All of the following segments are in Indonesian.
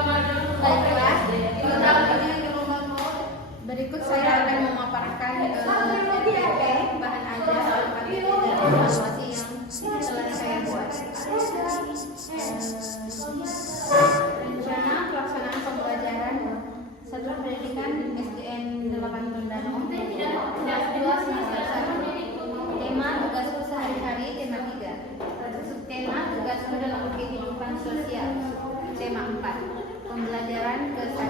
Baiklah, berikut saya akan memaparkan PPT bahan ajar KPP dan evaluasi yang telah saya buat. Rencana pelaksanaan pembelajaran Satuan Pendidikan SDN 8 Tondano kelas 2 semester 1. Tema tugas sehari-hari, tema 3. Subtema tugasmu dalam kehidupan sosial, tema 4. Pembelajaran ke-1,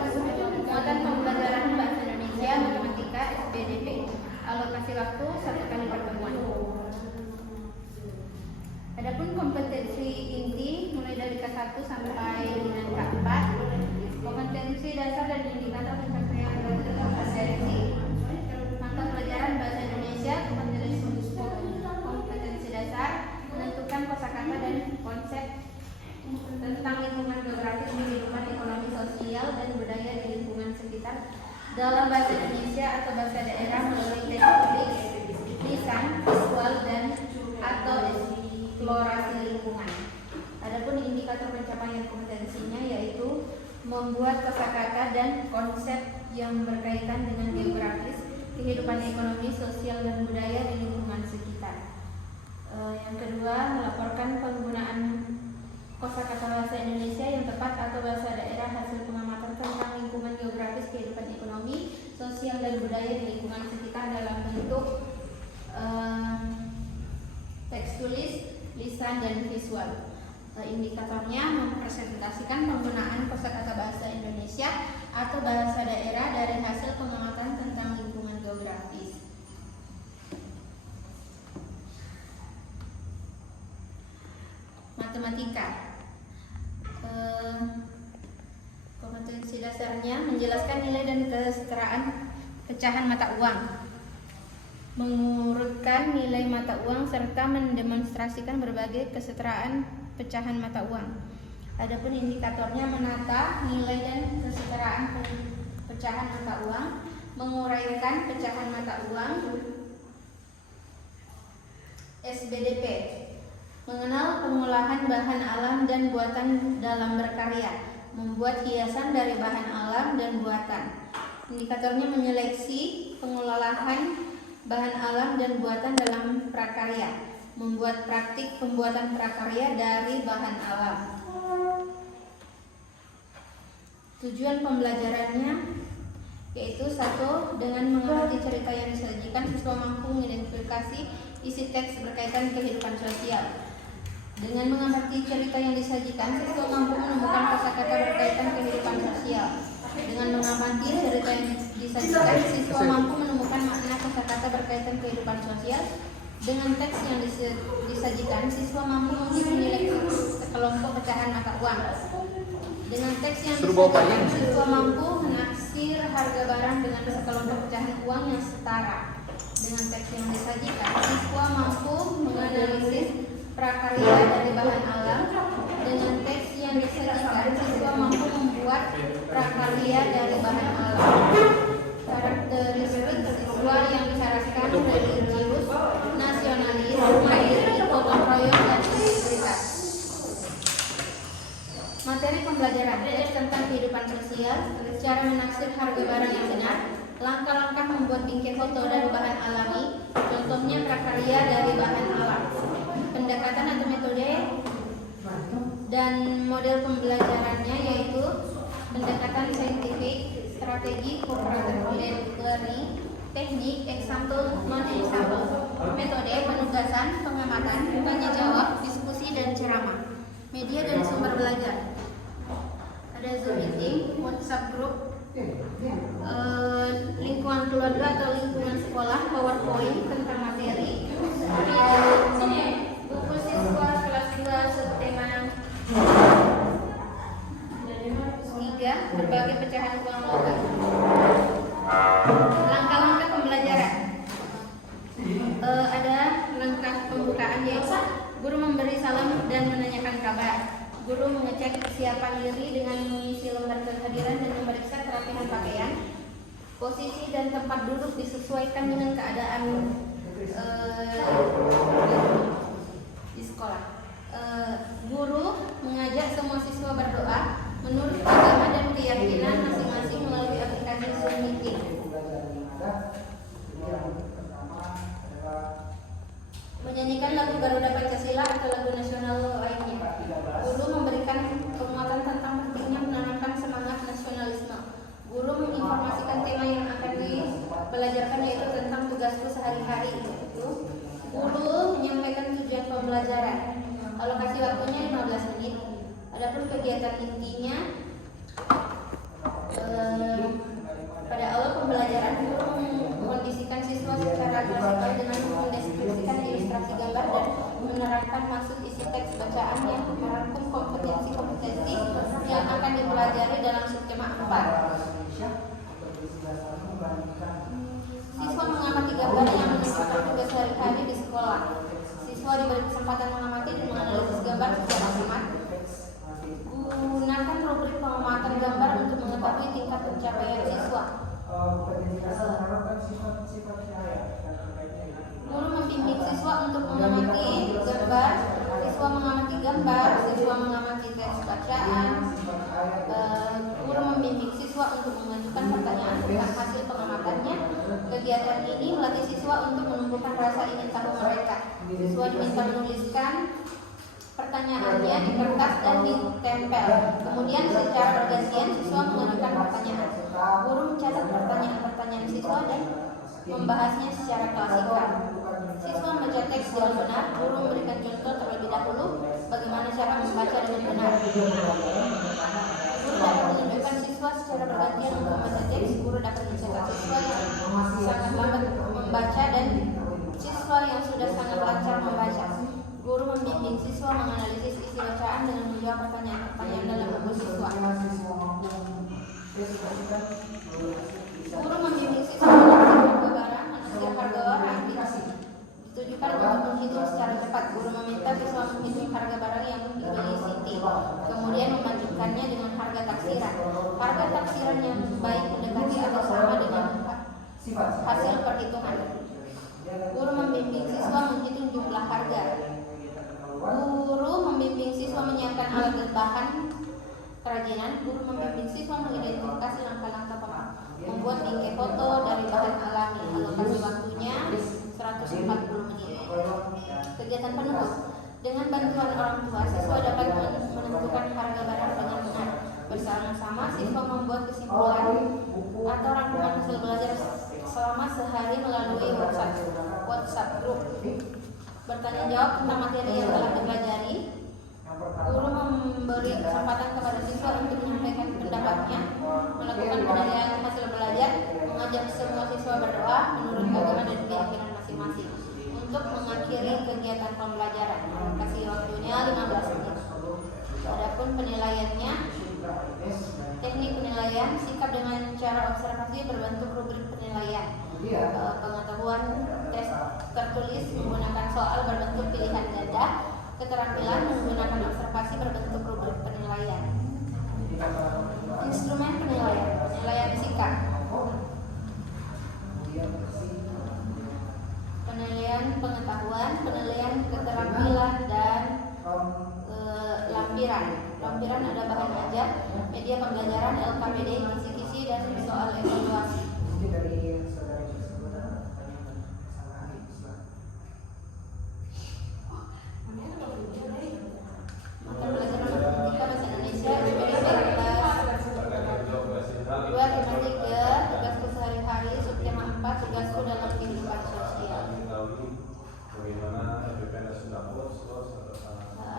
muatan pembelajaran bahasa Indonesia matematika SBDP. Alokasi waktu 1 kali pertemuan. Adapun kompetensi inti mulai dari K1 sampai dengan K4. Kompetensi dasar dan indikator pencapaian kompetensi. Mata pelajaran bahasa Indonesia, kompetensi dasar, menentukan kosakata dan konsep tentang lingkungan geografis, kehidupan ekonomi sosial dan budaya di lingkungan sekitar dalam bahasa Indonesia atau bahasa daerah melalui teks tulis, lisan, visual dan atau eksplorasi lingkungan. Adapun indikator pencapaian kompetensinya yaitu membuat kosakata dan konsep yang berkaitan dengan geografis, kehidupan ekonomi, sosial dan budaya di lingkungan sekitar. Yang kedua, melaporkan penggunaan kosakata bahasa Indonesia yang tepat atau bahasa daerah hasil pengamatan tentang lingkungan geografis, kehidupan ekonomi, sosial dan budaya di lingkungan sekitar dalam bentuk teks tulis, lisan dan visual. Indikatornya mempresentasikan penggunaan kosakata bahasa Indonesia atau bahasa daerah dari hasil pengamatan tentang lingkungan geografis. Matematika. Kompetensi dasarnya menjelaskan nilai dan kesetaraan pecahan mata uang, mengurutkan nilai mata uang serta mendemonstrasikan berbagai kesetaraan pecahan mata uang. Adapun indikatornya menata nilai dan kesetaraan pecahan mata uang, menguraikan pecahan mata uang SBDP, mengenal pengolahan bahan alam dan buatan dalam berkarya, membuat hiasan dari bahan alam dan buatan. Indikatornya menyeleksi pengolahan bahan alam dan buatan dalam prakarya, membuat praktik pembuatan prakarya dari bahan alam. Tujuan pembelajarannya yaitu 1. Dengan mengerti cerita yang disajikan, siswa mampu mengidentifikasi isi teks berkaitan kehidupan sosial. Dengan mengamati cerita yang disajikan, siswa mampu menemukan kosakata berkaitan kehidupan sosial. Dengan mengamati cerita yang disajikan, siswa mampu menemukan makna kosakata berkaitan kehidupan sosial. Dengan teks yang disajikan, siswa mampu menghitung nilai sekelompok pecahan mata uang. Dengan teks yang disajikan, siswa mampu menaksir harga barang dengan sekelompok pecahan uang yang setara. Dengan teks yang disajikan, siswa mampu menganalisis prakarya dari bahan alam. Dengan teks yang disajikan, siswa mampu membuat prakarya dari bahan alam. Karakteristik siswa yang diharapkan religius, nasionalis, mandiri, gotong royong dan integritas. Materi pembelajaran teks tentang kehidupan sosial, cara menaksir harga barang yang benar, langkah-langkah membuat bingkai foto dari bahan alami, contohnya prakarya dari bahan alam. Pendekatan atau metode dan model pembelajarannya yaitu pendekatan saintifik, strategi, cooperative learning, teknik, example, non-example, metode, penugasan, pengamatan, tanya jawab, diskusi dan ceramah. Media dan sumber belajar. Ada Zoom meeting, WhatsApp group, lingkungan keluarga atau lingkungan sekolah, PowerPoint tentang materi, buku siswa kelas 2 subtema 3, berbagai pecahan uang logam. Langkah-langkah pembelajaran. Ada langkah pembukaan yaitu guru memberi salam dan menanyakan kabar. Guru mengecek kesiapan diri dengan mengisi lembar kehadiran dan memeriksa kerapihan pakaian. Posisi dan tempat duduk disesuaikan dengan keadaan di sekolah. Guru mengajak semua siswa berdoa menurut agama Adapun kegiatan intinya, pada awal pembelajaran guru mengkondisikan siswa secara klasikal dengan mendeskripsikan ilustrasi gambar dan menerangkan maksud isi teks bacaan yang merangkum kompetensi-kompetensi yang akan dipelajari dalam subtema 4. Siswa mengamati gambar yang menunjukkan tugas sehari-hari di sekolah. Siswa diberi kesempatan mengamati dan menganalisis gambar secara cermat. Gunakan rubrik pengamatan gambar untuk mengetahui tingkat pencapaian siswa. Guru membimbing siswa untuk mengamati gambar. Siswa mengamati gambar, siswa mengamati teks bacaan. Guru membimbing siswa untuk mengajukan pertanyaan tentang hasil pengamatannya. Kegiatan ini melatih siswa untuk menumbuhkan rasa ingin tahu mereka. Siswa diminta menuliskan pertanyaannya di kertas dan ditempel. Kemudian secara bergantian siswa mengajukan pertanyaan. Guru mencatat pertanyaan-pertanyaan siswa dan membahasnya secara klasikal. Siswa membaca teks dengan benar. Guru memberikan contoh terlebih dahulu bagaimana cara membaca dengan benar. Guru dapat menunjukkan siswa secara bergantian untuk membaca teks. Guru dapat mencatat siswa yang sangat lambat membaca dan siswa yang sudah sangat lancar membaca. Guru membimbing siswa menganalisis isi bacaan dengan menjawab pertanyaan-pertanyaan dalam buku siswa. Guru membimbing siswa menafsir harga barang ditujukan untuk menghitung secara cepat. Guru meminta siswa menghitung harga barang yang dibeli Siti, kemudian membandingkannya dengan harga taksiran. Harga taksiran yang baik mendekati atau sama dengan hasil perhitungan. Guru membimbing siswa menghitung jumlah harga. Guru membimbing siswa menyiapkan alat dan bahan kerajinan. Guru membimbing siswa mengidentifikasi langkah-langkah membuat bingkai foto dari bahan alami. Alokasi waktunya 140 menit. Kegiatan penutup. Dengan bantuan orang tua, siswa dapat menentukan harga barang dengan benar. Bersama-sama, siswa membuat kesimpulan atau rangkuman hasil belajar selama sehari melalui WhatsApp group. Bertanya jawab tentang materi yang telah dipelajari. Guru memberi kesempatan kepada siswa untuk menyampaikan pendapatnya, melakukan penilaian hasil belajar, mengajak semua siswa berdoa menurut agama dan keyakinan masing-masing. Untuk mengakhiri kegiatan pembelajaran, kasih waktunya 15 menit. Adapun penilaiannya, teknik penilaian, sikap dengan cara observasi berbentuk rubrik penilaian. Pengetahuan tes tertulis menggunakan soal berbentuk pilihan ganda. Keterampilan menggunakan observasi berbentuk rubrik penilaian. Instrumen penilaian sikap, penilaian pengetahuan, penilaian keterampilan, dan lampiran. Lampiran ada bahan ajar, media pembelajaran, LKPD, kisi-kisi, dan soal evaluasi.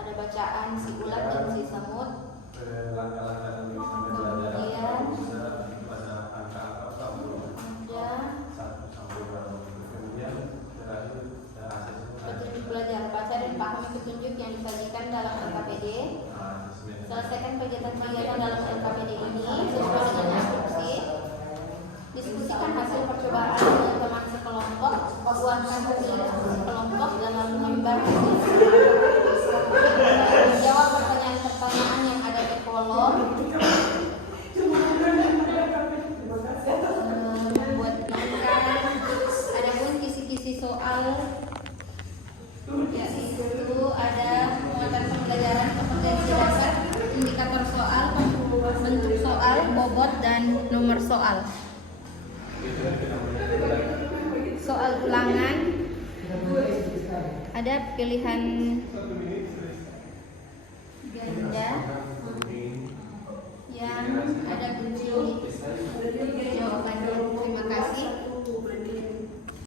Ada bacaan si ulat dan si semut. Kemudian petunjuk belajar, baca dan pahami petunjuk yang disajikan dalam LKPD. Selesaikan kegiatan-kegiatan dalam LKPD ini sesuai dengan instruksi. Diskusikan hasil percobaan dengan teman sekelompok. Buatkan hasil sekelompok dalam lembar hasil. Jawab pertanyaan-pertanyaan yang ada di kolom. Buat naskah. Adapun kisi-kisi soal, yaitu ada muatan pembelajaran, kompetensi dasar, indikator soal, bentuk soal, bobot, dan nomor soal. Soal ulangan, ada pilihan ganda yang ada kunci